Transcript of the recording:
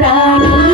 प्राणी